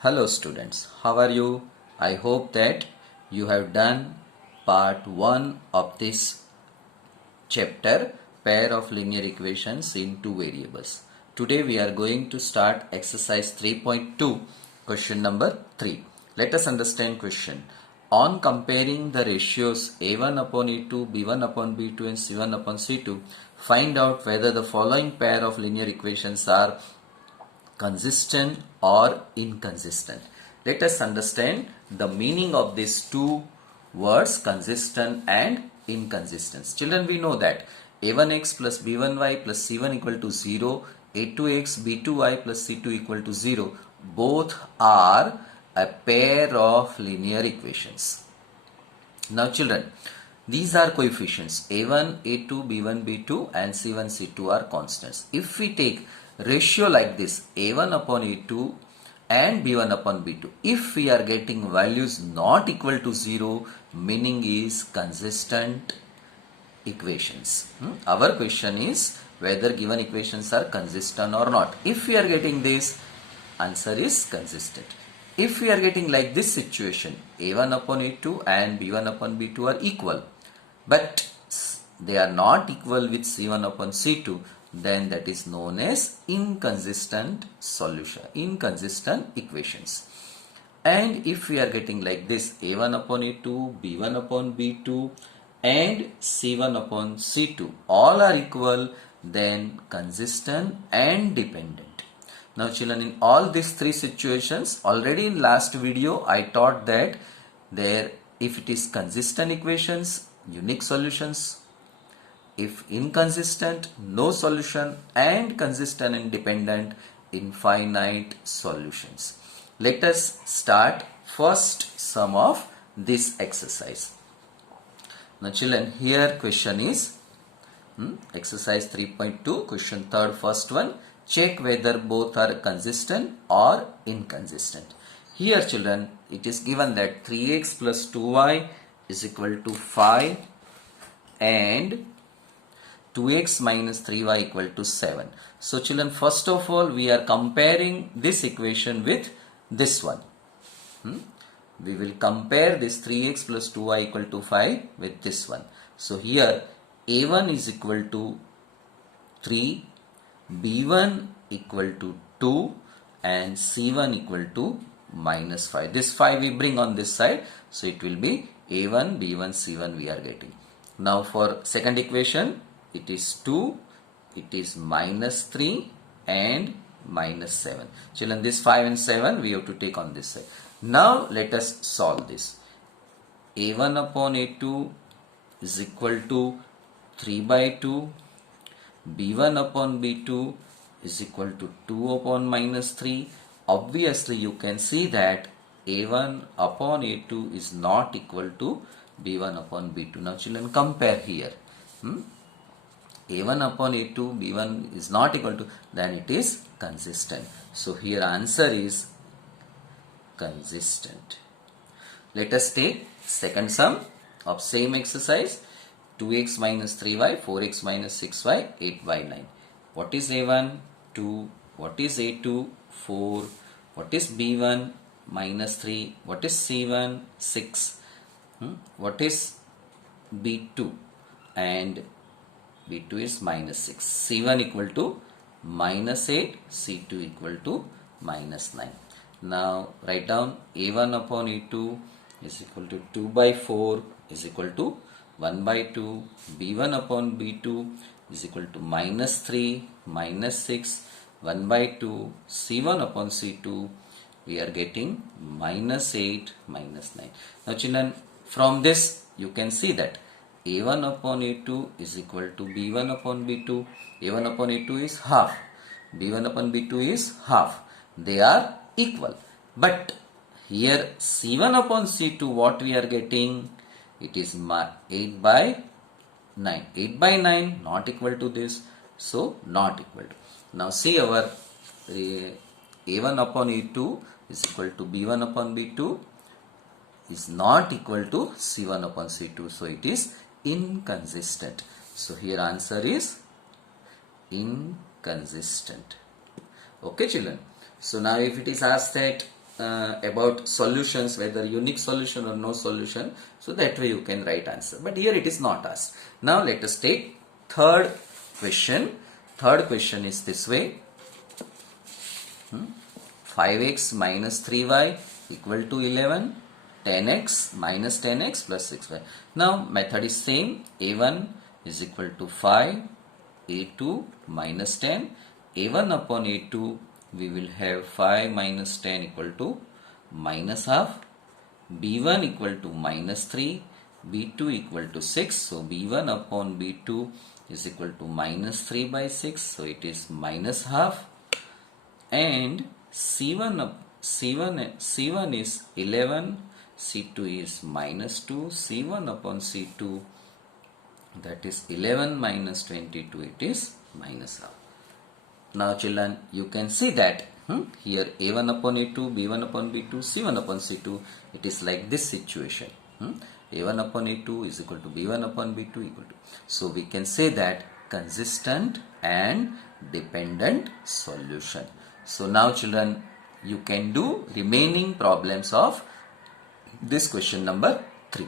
Hello students, how are you? I hope that you have done part 1 of this chapter, pair of linear equations in two variables. Today we are going to start exercise 3.2, question number 3. Let us understand question. On comparing the ratios a1 upon a2, b1 upon b2 and c1 upon c2, find out whether the following pair of linear equations are consistent or inconsistent. Let us understand the meaning of these two words, consistent and inconsistent. Children, we know that a1x plus b1y plus c1 equal to 0, a2x b2y plus c2 equal to 0. Both are a pair of linear equations. Now children, these are coefficients a1, a2, b1, b2 and c1, c2 are constants. If we take ratio like this a1 upon a2 and b1 upon b2, if we are getting values not equal to 0, meaning is consistent equations. Our question is whether given equations are consistent or not. If we are getting this, answer is consistent. If we are getting like this situation, a1 upon a2 and b1 upon b2 are equal, but they are not equal with c1 upon c2, then that is known as inconsistent solution, inconsistent equations. And if we are getting like this a1 upon a2, b1 upon b2 and c1 upon c2 all are equal, then consistent and dependent. Now children, in all these three situations, already in last video I taught that if it is consistent equations, unique solutions, if inconsistent, no solution, and consistent and dependent, infinite solutions. Let us start first sum of this exercise. Now children, here question is exercise 3.2, question third, first one. Check whether both are consistent or inconsistent. Here children, it is given that 3x plus 2y is equal to 5 and 2x minus 3y equal to 7. So children, first of all we are comparing this equation with this one. We will compare this 3x plus 2y equal to 5 with this one. So here a1 is equal to 3, b1 equal to 2 and c1 equal to minus 5. This 5 we bring on this side, so it will be a1, b1, c1 we are getting. Now for second equation, it is 2, it is minus 3 and minus 7. Children, this 5 and 7 we have to take on this side. Now let us solve this. a1 upon a2 is equal to 3 by 2. b1 upon b2 is equal to 2 upon minus 3. Obviously you can see that a1 upon a2 is not equal to b1 upon b2. Now children, compare here. a1 upon a2, b1 is not equal to, then it is consistent. So here answer is consistent. Let us take second sum of same exercise. 2x minus 3y, 4x minus 6y, 8 by 9. What is a1? 2. What is a2? 4. What is b1? Minus 3. What is c1? 6. What is b2? And b2 is minus 6. c1 equal to minus 8. c2 equal to minus 9. Now write down a1 upon a2 is equal to 2 by 4 is equal to 1 by 2. b1 upon b2 is equal to minus 3, minus 6, 1 by 2. c1 upon c2 we are getting minus 8, minus 9. Now children, from this you can see that a1 upon a2 is equal to b1 upon b2. a1 upon a2 is half. b1 upon b2 is half. They are equal. But here c1 upon c2 what we are getting? It is 8 by 9. 8 by 9 not equal to this. So not equal to. Now see our a1 upon a2 is equal to b1 upon b2 is not equal to c1 upon c2. So it is inconsistent. So here answer is inconsistent. Okay children. So now if it is asked that about solutions, whether unique solution or no solution. So that way you can write answer. But here it is not asked. Now let us take third question. Third question is this way. 5x minus 3y equal to 11. 10x minus 10x plus 6y. Now method is same. A1 is equal to 5. A2 minus 10. A1 upon A2 we will have 5 minus 10 equal to minus half. B1 equal to minus 3. B2 equal to 6. So B1 upon B2 is equal to minus 3 by 6. So it is minus half. And C1 is 11. C2 is minus 2. C1 upon C2, that is 11 minus 22, it is minus half. Now children, you can see that here A1 upon A2, B1 upon B2, C1 upon C2, it is like this situation. A1 upon A2 is equal to B1 upon B2 equal to. So we can say that consistent and dependent solution. So now children, you can do remaining problems of this question number 3.